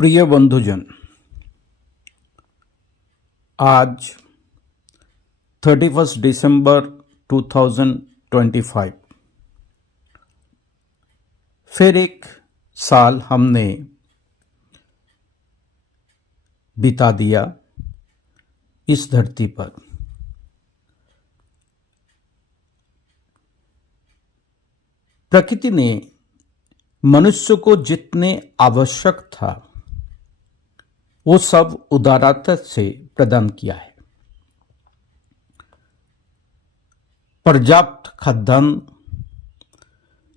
प्रिय बंधुजन, आज 31 दिसंबर 2025 फिर एक साल हमने बिता दिया इस धरती पर। प्रकृति ने मनुष्य को जितने आवश्यक था वो सब उदारता से प्रदान किया है। पर्याप्त खाद्यान्न,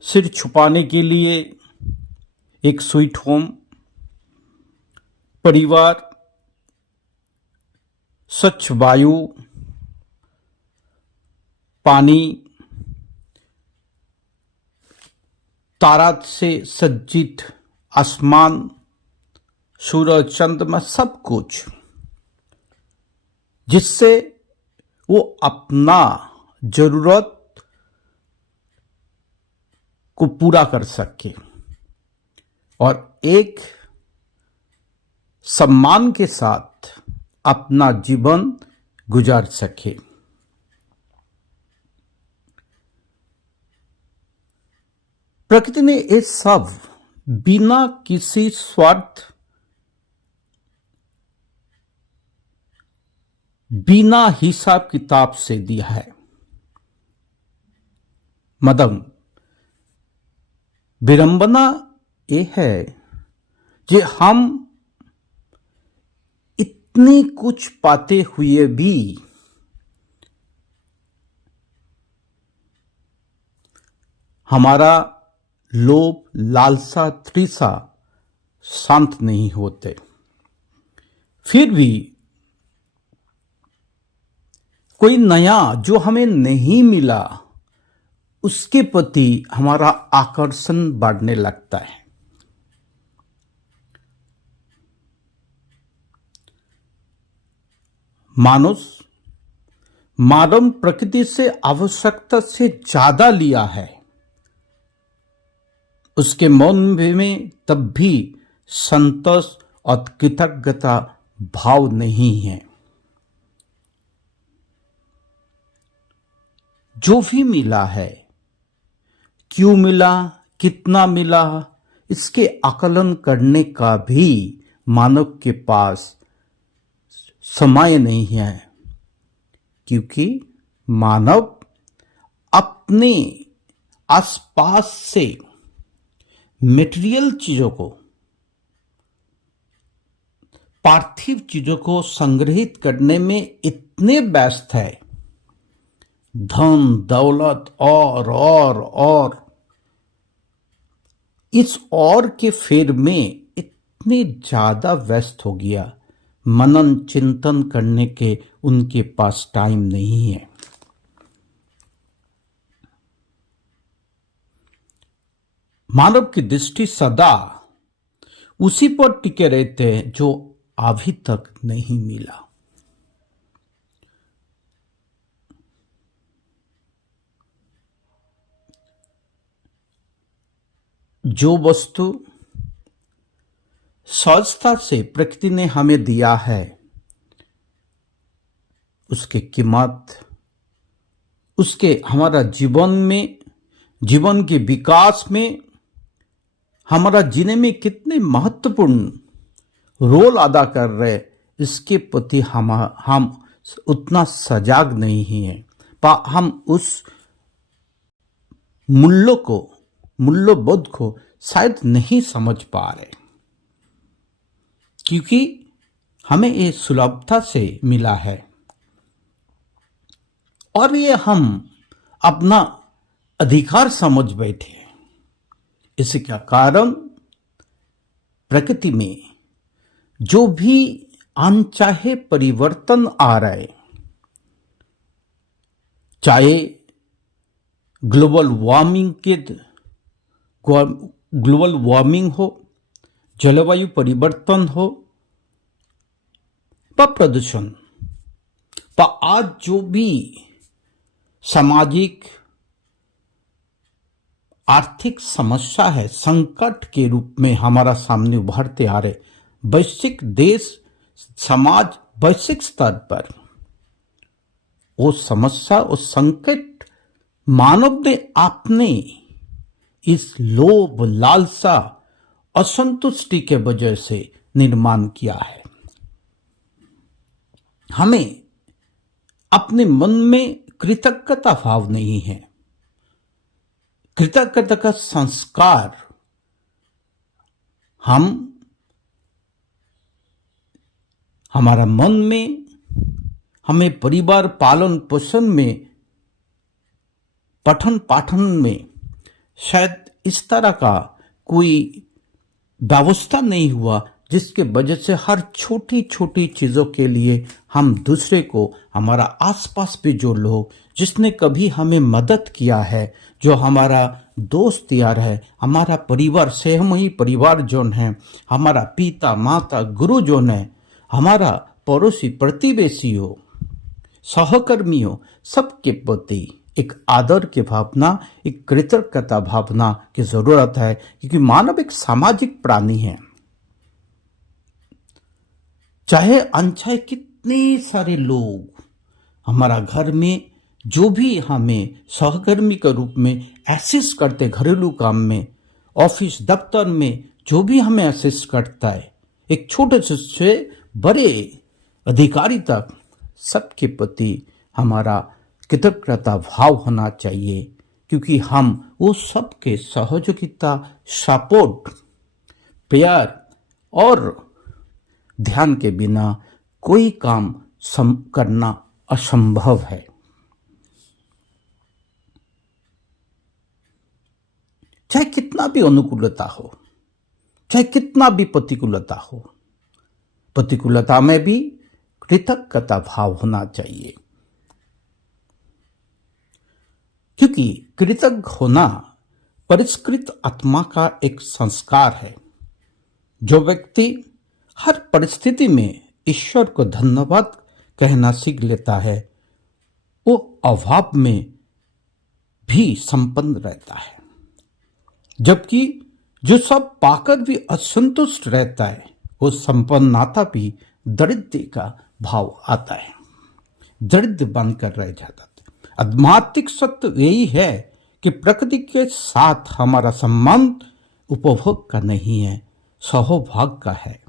सिर छुपाने के लिए एक स्वीट होम, परिवार, स्वच्छ वायु, पानी, तारा से सज्जित आसमान, सूरज, चंद्रमा, सब कुछ जिससे वो अपना जरूरत को पूरा कर सके और एक सम्मान के साथ अपना जीवन गुजार सके। प्रकृति ने ये सब बिना किसी स्वार्थ, बिना हिसाब किताब से दिया है। मदम विडंबना ये है कि हम इतनी कुछ पाते हुए भी हमारा लोभ, लालसा, तृषा शांत नहीं होते। फिर भी कोई नया जो हमें नहीं मिला उसके प्रति हमारा आकर्षण बढ़ने लगता है। मानव प्रकृति से आवश्यकता से ज्यादा लिया है। उसके मन में तब भी संतोष और कृतज्ञता भाव नहीं है। जो भी मिला है, क्यों मिला, कितना मिला, इसके आकलन करने का भी मानव के पास समय नहीं है, क्योंकि मानव अपने आसपास से मटेरियल चीजों को, पार्थिव चीजों को संग्रहित करने में इतने व्यस्त है, धन दौलत और इस और के फेर में इतने ज्यादा व्यस्त हो गया, मनन चिंतन करने के उनके पास टाइम नहीं है। मानव की दृष्टि सदा उसी पर टिके रहते हैं जो अभी तक नहीं मिला। जो वस्तु सहजता से प्रकृति ने हमें दिया है, उसकी कीमत, उसके हमारा जीवन में, जीवन के विकास में, हमारा जीने में कितने महत्वपूर्ण रोल अदा कर रहे, इसके प्रति हम उतना सजग नहीं है। हम उस मूल्यबोध को शायद नहीं समझ पा रहे, क्योंकि हमें ये सुलभता से मिला है और ये हम अपना अधिकार समझ बैठे। इसका कारण प्रकृति में जो भी अनचाहे परिवर्तन आ रहे, चाहे ग्लोबल वार्मिंग हो, जलवायु परिवर्तन हो, व प्रदूषण, आज जो भी सामाजिक आर्थिक समस्या है, संकट के रूप में हमारा सामने उभरते आ रहे, वैश्विक देश समाज वैश्विक स्तर पर वो समस्या और संकट मानव ने अपने इस लोभ लालसा असंतुष्टि के वजह से निर्माण किया है। हमें अपने मन में कृतज्ञता भाव नहीं है। कृतज्ञता का संस्कार हमारा मन में, हमें परिवार पालन पोषण में, पठन पाठन में शायद इस तरह का कोई व्यवस्था नहीं हुआ जिसके वजह से हर छोटी छोटी चीजों के लिए हम दूसरे को, हमारा आसपास भी जो लोग जिसने कभी हमें मदद किया है, जो हमारा दोस्त यार है, हमारा परिवार सहमही परिवार जोन है, हमारा पिता माता गुरु जोन है, हमारा पड़ोसी प्रतिवेशी हो, सहकर्मी हो, सबके प्रति एक आदर की भावना, एक कृतज्ञता भावना की जरूरत है, क्योंकि मानव एक सामाजिक प्राणी है। चाहे अनचाहे कितने सारे लोग हमारा घर में जो भी हमें सहकर्मी के रूप में असिस्ट करते, घरेलू काम में, ऑफिस दफ्तर में जो भी हमें असिस्ट करता है, एक छोटे से बड़े अधिकारी तक, सबके प्रति हमारा कृतज्ञता भाव होना चाहिए, क्योंकि हम वो सबके सहयोगिता, सपोर्ट, प्यार और ध्यान के बिना कोई काम करना असंभव है। चाहे कितना भी अनुकूलता हो, चाहे कितना भी प्रतिकूलता हो, प्रतिकूलता में भी कृतज्ञता भाव होना चाहिए, क्योंकि कृतज्ञ होना परिष्कृत आत्मा का एक संस्कार है। जो व्यक्ति हर परिस्थिति में ईश्वर को धन्यवाद कहना सीख लेता है, वो अभाव में भी संपन्न रहता है, जबकि जो सब पाकर भी असंतुष्ट रहता है, वो संपन्नता भी दरिद्र का भाव आता है, दरिद्र बनकर रह जाता है। आध्यात्मिक सत्य यही है कि प्रकृति के साथ हमारा संबंध उपभोग का नहीं है, सौभाग्य का है।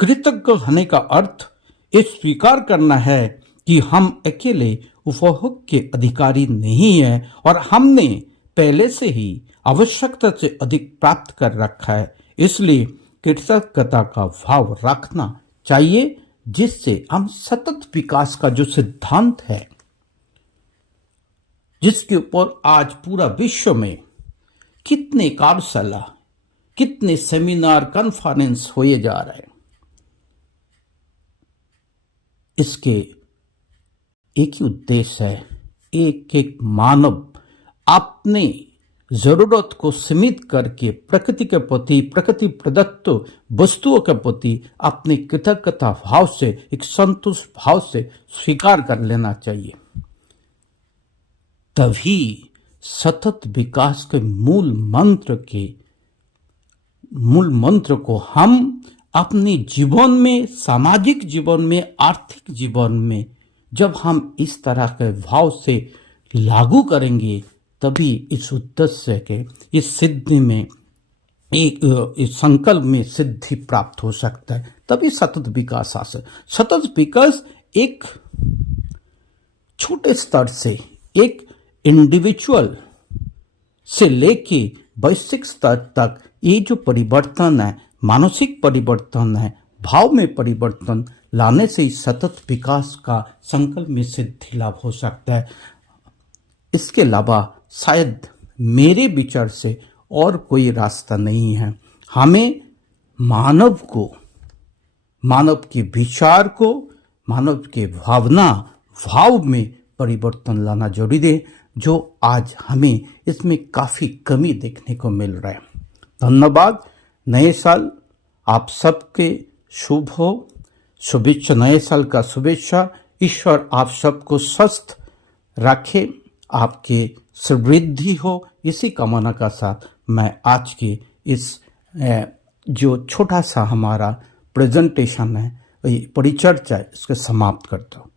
कृतज्ञ होने का अर्थ ये स्वीकार करना है कि हम अकेले उपभोग के अधिकारी नहीं हैं और हमने पहले से ही आवश्यकता से अधिक प्राप्त कर रखा है। इसलिए कृतज्ञता का भाव रखना चाहिए, जिससे हम सतत विकास का जो सिद्धांत है, जिसके ऊपर आज पूरा विश्व में कितने कार्यशाला, कितने सेमिनार, कॉन्फ्रेंस हुए जा रहे हैं, इसके एक ही उद्देश्य है, एक एक मानव अपने जरूरत को सीमित करके प्रकृति के प्रति, प्रकृति प्रदत्त वस्तुओं के प्रति अपने कृतज्ञता भाव से, एक संतुष्ट भाव से स्वीकार कर लेना चाहिए। तभी सतत विकास के मूल मंत्र को हम अपने जीवन में, सामाजिक जीवन में, आर्थिक जीवन में जब हम इस तरह के भाव से लागू करेंगे, तभी इस उद्देश्य के, इस सिद्धि में, इस संकल्प में सिद्धि प्राप्त हो सकता है। तभी सतत विकास आ सकता। सतत विकास एक छोटे स्तर से, एक इंडिविजुअल से लेके वैश्विक स्तर तक ये जो परिवर्तन है, मानसिक परिवर्तन है, भाव में परिवर्तन लाने से ही सतत विकास का संकल्प में सिद्धि लाभ हो सकता है। इसके अलावा शायद मेरे विचार से और कोई रास्ता नहीं है। हमें मानव को, मानव के विचार को, मानव के भावना, भाव में परिवर्तन लाना जरूरी है, जो आज हमें इसमें काफी कमी देखने को मिल रहा है। धन्यवाद। नए साल आप सबके शुभ हो। शुभेच्छा, नए साल का शुभेच्छा। ईश्वर आप सबको स्वस्थ रखे, आपके समृद्धि हो, इसी कामना का साथ मैं आज के इस जो छोटा सा हमारा प्रेजेंटेशन है, ये परिचर्चा है, इसको समाप्त करता हूँ।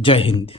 जय हिंद।